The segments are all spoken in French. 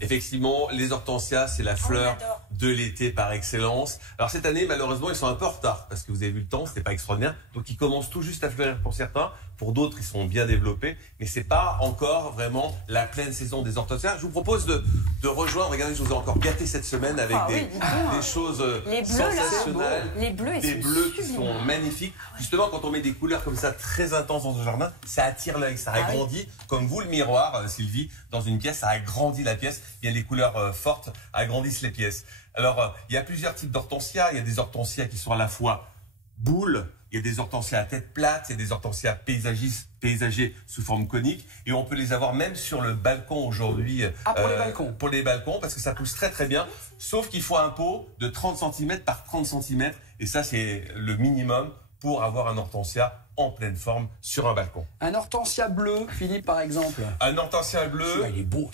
Effectivement, les hortensias, c'est la fleur de l'été par excellence. Alors cette année, malheureusement, ils sont un peu en retard parce que vous avez vu le temps, c'était pas extraordinaire. Donc ils commencent tout juste à fleurir pour certains. Pour d'autres, ils sont bien développés, mais c'est pas encore vraiment la pleine saison des hortensias. Je vous propose de rejoindre. Regardez, je vous ai encore gâté cette semaine avec des choses sensationnelles. Les bleus, des bleus qui sont magnifiques. Justement, quand on met des couleurs comme ça très intenses dans un jardin, ça attire l'œil, ça agrandit, comme vous le miroir, Sylvie, dans une pièce, ça agrandit la pièce. Bien, les couleurs fortes agrandissent les pièces. Alors, il y a plusieurs types d'hortensias. Il y a des hortensias qui sont à la fois boules, il y a des hortensias à tête plate, il y a des hortensias paysagers sous forme conique, et on peut les avoir même sur le balcon aujourd'hui. Pour les balcons. Pour les balcons, parce que ça pousse très très bien, sauf qu'il faut un pot de 30 cm par 30 cm, et ça c'est le minimum pour avoir un hortensia en pleine forme sur un balcon. Un hortensia bleu, Philippe, par exemple. Un hortensia bleu. Il est beau.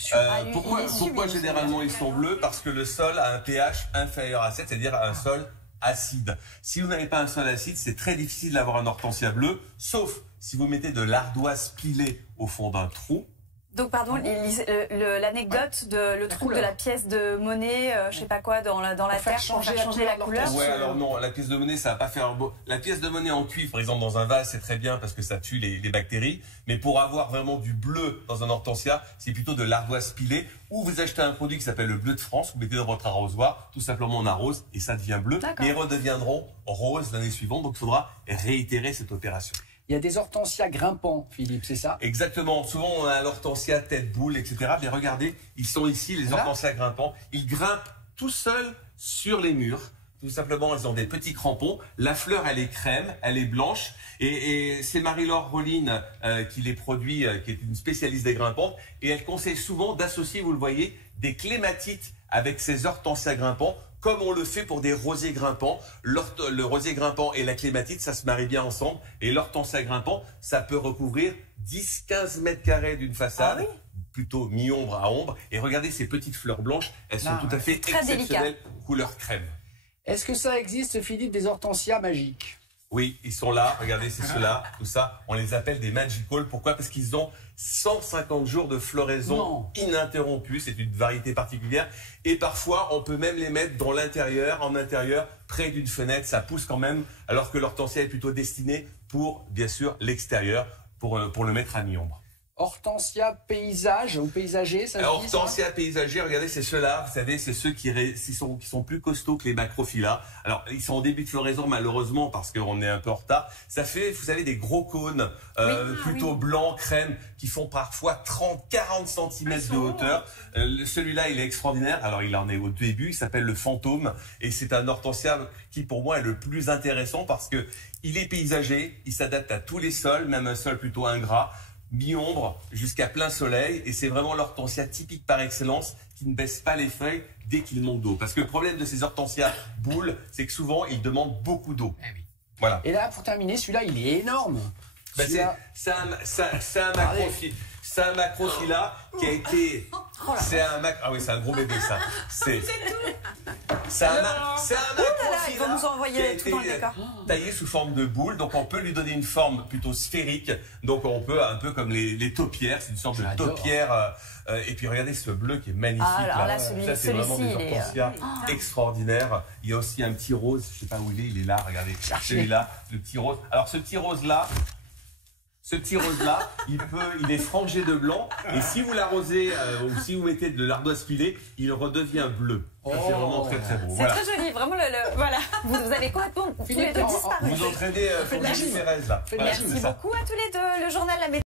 Pourquoi généralement ils sont bleus? Parce que le sol a un pH inférieur à 7, c'est-à-dire un sol acide. Si vous n'avez pas un sol acide, c'est très difficile d'avoir un hortensia bleu, sauf si vous mettez de l'ardoise pilée au fond d'un trou. Donc, pardon, l'anecdote de le trou de la pièce de monnaie, je sais pas quoi, dans la terre pour faire changer la couleur. Ouais, alors non, la pièce de monnaie, ça va pas faire beau. La pièce de monnaie en cuivre, par exemple, dans un vase, c'est très bien parce que ça tue les bactéries. Mais pour avoir vraiment du bleu dans un hortensia, c'est plutôt de l'ardoise pilée. Ou vous achetez un produit qui s'appelle le bleu de France, vous mettez dans votre arrosoir, tout simplement on arrose et ça devient bleu. Mais ils redeviendront roses l'année suivante, donc il faudra réitérer cette opération. Il y a des hortensias grimpants, Philippe, c'est ça? Exactement. Souvent, on a l'hortensia tête boule, etc. Mais regardez, ils sont ici, les hortensias grimpants. Ils grimpent tout seuls sur les murs. Tout simplement, ils ont des petits crampons. La fleur, elle est crème, elle est blanche. Et c'est Marie-Laure Rolline qui les produit, qui est une spécialiste des grimpantes. Et elle conseille souvent d'associer, vous le voyez, des clématites avec ces hortensias grimpants, comme on le fait pour des rosiers grimpants. Le rosier grimpant et la clématite, ça se marie bien ensemble. Et l'hortensia grimpant, ça peut recouvrir 10-15 mètres carrés d'une façade, plutôt mi-ombre à ombre. Et regardez ces petites fleurs blanches, elles sont tout à fait exceptionnelles, couleur crème. Est-ce que ça existe, Philippe, des hortensias magiques? Oui, ils sont là, regardez, c'est ceux-là, tout ça. On les appelle des magical. Pourquoi? Parce qu'ils ont 150 jours de floraison ininterrompue. C'est une variété particulière. Et parfois, on peut même les mettre dans l'intérieur, en intérieur, près d'une fenêtre. Ça pousse quand même, alors que l'hortensia est plutôt destinée pour, bien sûr, l'extérieur, pour le mettre à mi-ombre. Hortensia paysage ou paysager, ça se dit, hortensia paysager, regardez, c'est ceux-là, vous savez, c'est ceux qui sont plus costauds que les macrophylla. Alors, ils sont en début de floraison, malheureusement, parce qu'on est un peu en retard. Ça fait, vous savez, des gros cônes, plutôt blancs, crème, qui font parfois 30-40 cm de hauteur. Celui-là, il est extraordinaire. Alors, il en est au début, il s'appelle le fantôme. Et c'est un hortensia qui, pour moi, est le plus intéressant parce que il est paysager, il s'adapte à tous les sols, même un sol plutôt ingrat, mi-ombre jusqu'à plein soleil, et c'est vraiment l'hortensia typique par excellence qui ne baisse pas les feuilles dès qu'il manque d'eau. Parce que le problème de ces hortensias boules, c'est que souvent ils demandent beaucoup d'eau. Voilà. Et là, pour terminer, celui-là, il est énorme. C'est un macrophylla qui a été... c'est un gros bébé, ça. C'est un ils vont nous envoyer tout dans le décor. Taillé sous forme de boule, donc on peut lui donner une forme plutôt sphérique. Donc on peut, un peu comme les taupières, c'est une sorte de taupière. Et puis regardez ce bleu qui est magnifique. Là, ça c'est vraiment des hortensias extraordinaires. Il y a aussi un petit rose, je sais pas où il est là, regardez, celui-là, le petit rose. Alors ce petit rose là, il est frangé de blanc, et si vous l'arrosez ou si vous mettez de l'ardoise pilée, il redevient bleu. C'est vraiment très très beau. C'est très joli, vraiment voilà. Vous allez complètement tous les deux disparu. Vous entraînez pour la Thérèse là. Merci beaucoup à tous les deux. Le journal La Météo.